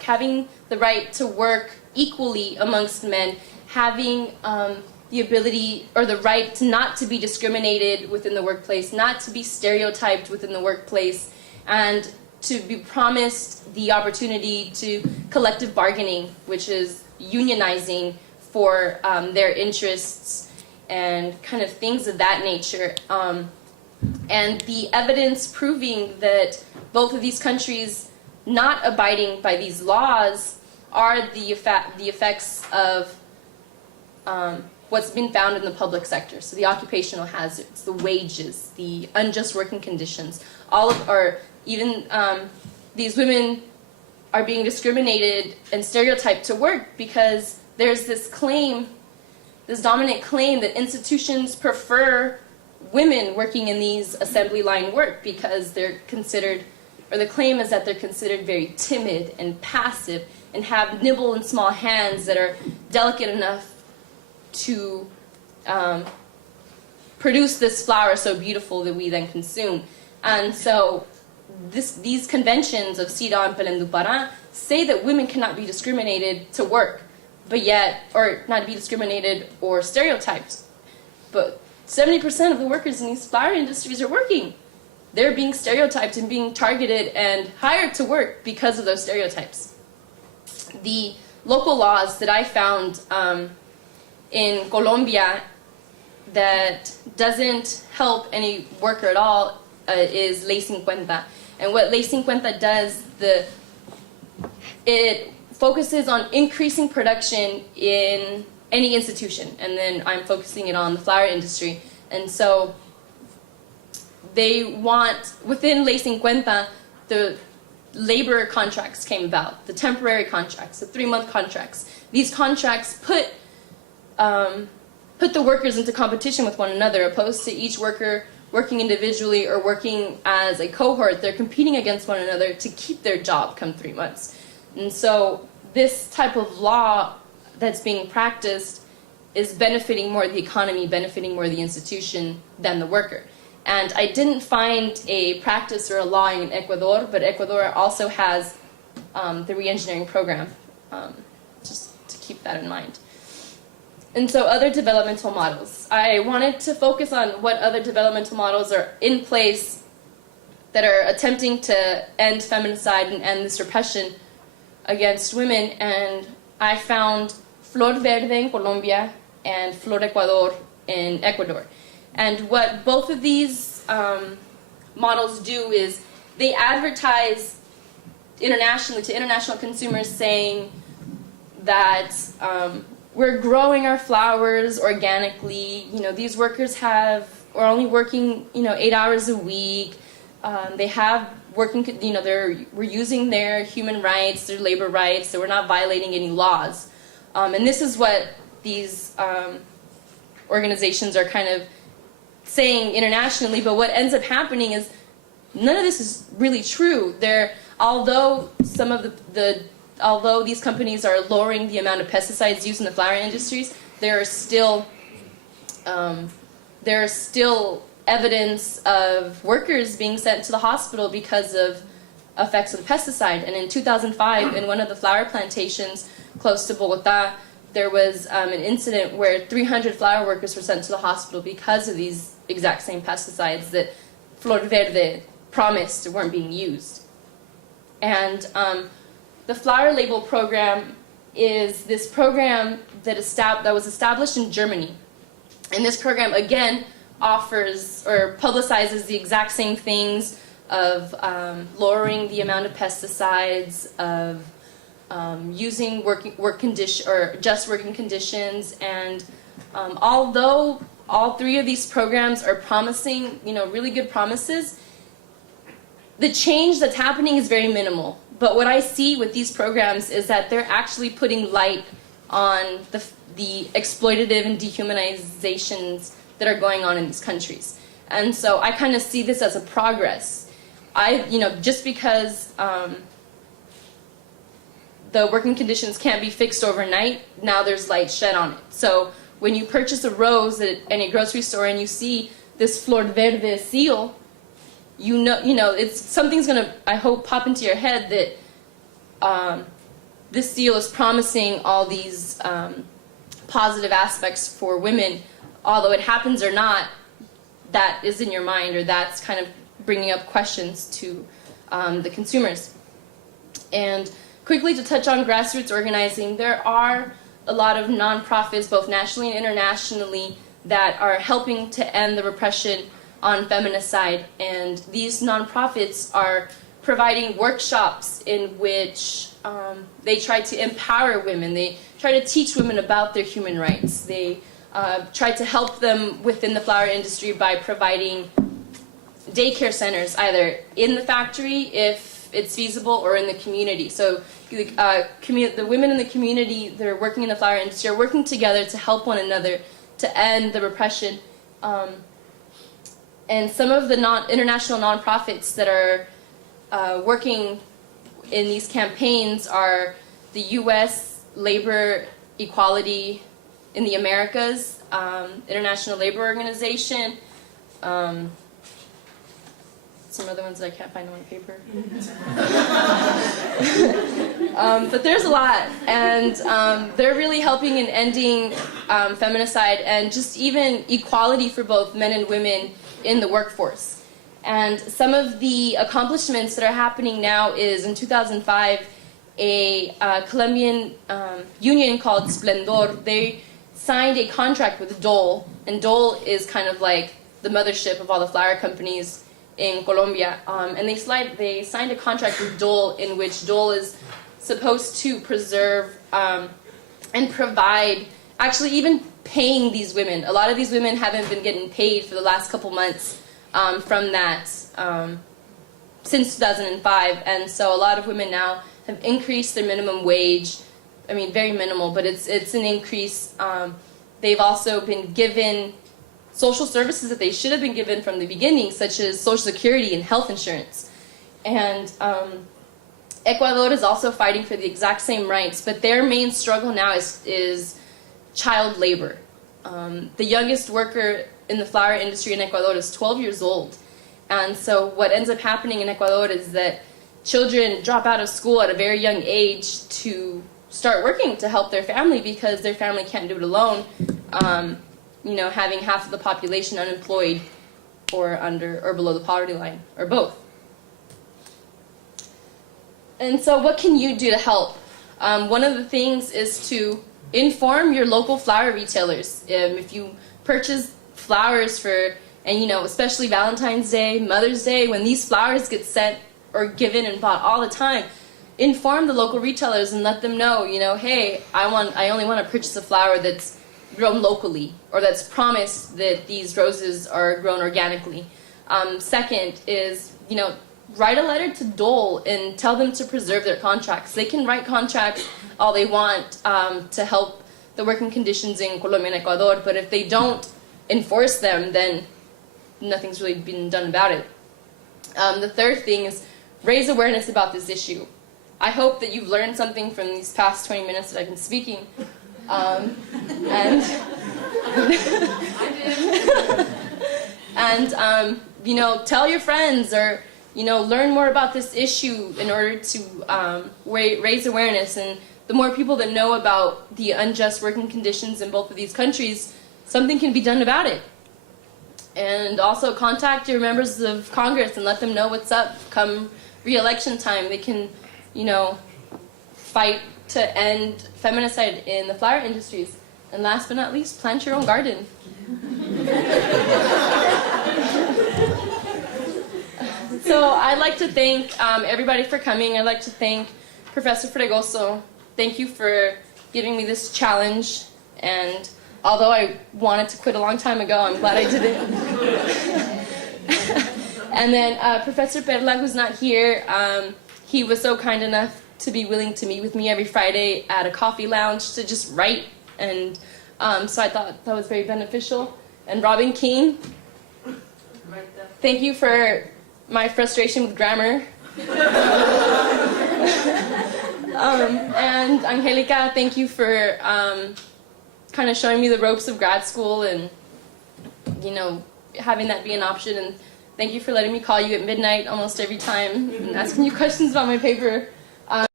having the right to work equally amongst men, having the ability or the right to not to be discriminated within the workplace, not to be stereotyped within the workplace, and to be promised the opportunity to collective bargaining, which is unionizing for their interests and kind of things of that nature. And the evidence proving that both of these countries not abiding by these laws are the effects of what's been found in the public sector. So the occupational hazards, the wages, the unjust working conditions, these women are being discriminated and stereotyped to work because there's this claim, this dominant claim that institutions prefer women working in these assembly line work because they're considered, or the claim is that they're considered very timid and passive and have nimble and small hands that are delicate enough to produce this flower so beautiful that we then consume. And so these conventions of CEDAW and Belém do Pará say that women cannot be discriminated to work, but yet, or not be discriminated or stereotyped, but 70% of the workers in these flower industries are working. They're being stereotyped and being targeted and hired to work because of those stereotypes. The local laws that I found in Colombia that doesn't help any worker at all is Ley 50. And what Ley 50 does, it focuses on increasing production in any institution, and then I'm focusing it on the flower industry. And so they want, within Ley 50, the labor contracts came about, the temporary contracts, the 3-month contracts. These contracts put the workers into competition with one another, opposed to each worker working individually or working as a cohort. They're competing against one another to keep their job come 3 months. And so this type of law that's being practiced is benefiting more the economy, benefiting more the institution than the worker. And I didn't find a practice or a law in Ecuador, but Ecuador also has the re-engineering program, just to keep that in mind. And so other developmental models. I wanted to focus on what other developmental models are in place that are attempting to end feminicide and end this repression against women, and I found Flor Verde in Colombia and Flor Ecuador in Ecuador. And what both of these models do is they advertise internationally to international consumers saying that we're growing our flowers organically. You know, these workers are only working 8 hours a week. They have working, we're using their human rights, their labor rights, so we're not violating any laws. And this is what these organizations are kind of saying internationally, but what ends up happening is none of this is really true. Although these companies are lowering the amount of pesticides used in the flower industries, there are still evidence of workers being sent to the hospital because of effects of the pesticide. And in 2005, in one of the flower plantations close to Bogotá, there was an incident where 300 flower workers were sent to the hospital because of these exact same pesticides that Flor Verde promised weren't being used. And the Flower Label Program is this program that was established in Germany. And this program, again, offers or publicizes the exact same things of lowering the amount of pesticides, of using just working conditions. And although all 3 of these programs are promising, really good promises, the change that's happening is very minimal. But what I see with these programs is that they're actually putting light on the exploitative and dehumanizations that are going on in these countries. And so I kind of see this as a progress. Just because the working conditions can't be fixed overnight, now there's light shed on it. So when you purchase a rose at any grocery store and you see this Flor Verde seal, it's something's gonna, I hope, pop into your head that this deal is promising all these positive aspects for women, although it happens or not, that is in your mind, or that's kind of bringing up questions to the consumers. And quickly to touch on grassroots organizing, there are a lot of nonprofits, both nationally and internationally, that are helping to end the repression on feminicide. And these nonprofits are providing workshops in which they try to empower women. They try to teach women about their human rights. They try to help them within the flower industry by providing daycare centers, either in the factory if it's feasible or in the community. So the women in the community that are working in the flower industry are working together to help one another to end the repression. And some of the international nonprofits that are working in these campaigns are the U.S. Labor Equality in the Americas, International Labor Organization, some other ones that I can't find on paper. But there's a lot, and they're really helping in ending feminicide and just even equality for both men and women in the workforce. And some of the accomplishments that are happening now is in 2005, a Colombian union called Splendor, they signed a contract with Dole, and Dole is kind of like the mothership of all the flower companies in Colombia, and they signed a contract with Dole in which Dole is supposed to preserve and provide, actually even paying these women. A lot of these women haven't been getting paid for the last couple months from that since 2005, and so a lot of women now have increased their minimum wage. I mean, very minimal, but it's an increase. They've also been given social services that they should have been given from the beginning, such as Social Security and health insurance. And Ecuador is also fighting for the exact same rights, but their main struggle now is child labor. The youngest worker in the flower industry in Ecuador is 12 years old. And so what ends up happening in Ecuador is that children drop out of school at a very young age to start working to help their family because their family can't do it alone. You know, having half of the population unemployed or under or below the poverty line, or both. And so what can you do to help? One of the things is to inform your local flower retailers. If you purchase flowers for, and you know, especially Valentine's Day, Mother's Day, when these flowers get sent or given and bought all the time, inform the local retailers and let them know, you know, hey, I only want to purchase a flower that's grown locally, or that's promised that these roses are grown organically. Second is, you know, write a letter to Dole and tell them to preserve their contracts. They can write contracts all they want to help the working conditions in Colombia and Ecuador, but if they don't enforce them, then nothing's really been done about it. The third thing is raise awareness about this issue. I hope that you've learned something from these past 20 minutes that I've been speaking. And you know, tell your friends, or you know, learn more about this issue in order to raise awareness. And the more people that know about the unjust working conditions in both of these countries, something can be done about it. And also contact your members of Congress and let them know what's up come re-election time. They can, you know, fight to end feminicide in the flower industries. And last but not least, plant your own garden. So I'd like to thank everybody for coming. I'd like to thank Professor Fregoso. Thank you for giving me this challenge. And although I wanted to quit a long time ago, I'm glad I did it. And then Professor Perla, who's not here, he was so kind enough to be willing to meet with me every Friday at a coffee lounge to just write, and so I thought that was very beneficial. And Robin King, thank you for my frustration with grammar. And Angelica, thank you for kind of showing me the ropes of grad school and, you know, having that be an option. And thank you for letting me call you at midnight almost every time and asking you questions about my paper.